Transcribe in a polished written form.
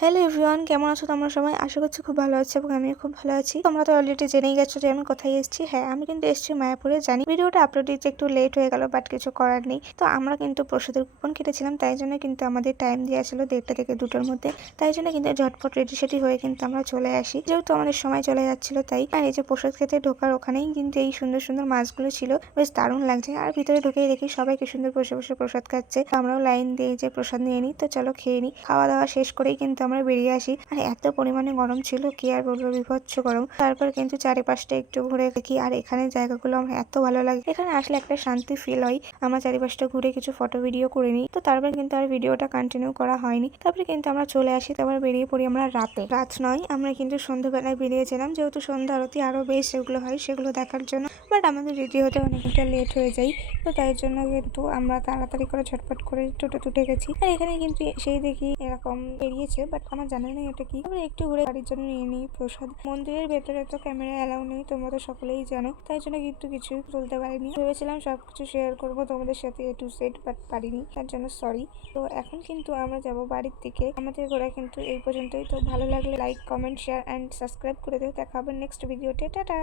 Hello everyone, কেমন আছো তোমরা সবাই? আশা করছি খুব ভালো আছো এবং আমিও খুব ভালো আছি। তোমরা তো অলরেডি জেনেই গেছো যে আমি কোথায় এসেছি। হ্যাঁ, আমি কিন্তু এসেছি মায়াপুরে। জানি ভিডিওটা আপলোড দিতে একটু লেট হয়ে গেল, বাট কিছু করার নেই। তো আমরা কিন্তু প্রসাদের কুপন কেটেছিলাম, তাই জন্য কিন্তু আমাদের টাইম দেওয়া ছিল 1:30 থেকে 2টার মধ্যে। তাই জন্য কিন্তু ঝটপট রেডি সেটি হয়ে কিন্তু আমরা চলে আসি, যেহেতু আমাদের সময় চলে যাচ্ছিল তাই। আর এই যে প্রসাদ খেতে ঢোকার ওখানেই কিন্তু এই সুন্দর সুন্দর মাছগুলো ছিল, বেশ দারুণ লাগছে। আর ভিতরে ঢুকেই দেখি সবাই কি সুন্দর বসে বসে প্রসাদ খাচ্ছে। আমরাও লাইন দিয়ে যে প্রসাদ নিয়ে নিই। তো চলো খেয়ে নিই। খাওয়া দাওয়া শেষ করেই কিন্তু আমরা বেরিয়ে আসি। আর এত পরিমাণে গরম ছিল, কি আর বলবো, বিভৎস গরম। তারপর কিন্তু চারিপাশটা একটু ঘুরে দেখি, আর এখানে জায়গাগুলো আমার এত ভালো লাগে। এখানে আসলে একটা শান্তি ফিল হয়। আমরা চারিপাশটা ঘুরে কিছু ফটো ভিডিও করে নিই। তো তারপর কিন্তু আর ভিডিওটা কন্টিনিউ করা হয়নি। তারপরে কিন্তু আমরা চলে আসি। তারপর বেরিয়ে পড়ি আমরা রাত নয়, আমরা কিন্তু সন্ধ্যাবেলায় বেরিয়েছিলাম, যেহেতু সন্ধ্যা আরতি আরো বেশ যেগুলো হয় সেগুলো দেখার জন্য। বাট আমাদের রেডি হতে অনেকটা লেট হয়ে যায়। তো তাই জন্য কিন্তু আমরা তাড়াতাড়ি করে ঝটপট করে টোটো তুটে গেছি। আর এখানে কিন্তু সেই দেখি এরকম বেরিয়েছে, বাট আমার জানা নেই এটা কি। আমরা একটু ঘুরে বাড়ির জন্য নিয়ে নিই প্রসাদ। মন্দিরের ভেতরে তো ক্যামেরা অ্যালাউ নেই, তোমরা তো সকলেই জানো। তাই জন্য কিন্তু কিছু তুলতে পারিনি। ভেবেছিলাম সবকিছু শেয়ার করবো তোমাদের সাথে A to Z, বাট পারিনি, তার জন্য সরি। তো এখন কিন্তু আমরা যাব বাড়ির দিকে। আমাদের ঘোরা কিন্তু এই পর্যন্তই। তো ভালো লাগলে like, comment, share and subscribe করে দিও। দেখা হবে নেক্সট ভিডিওতে। টাটা।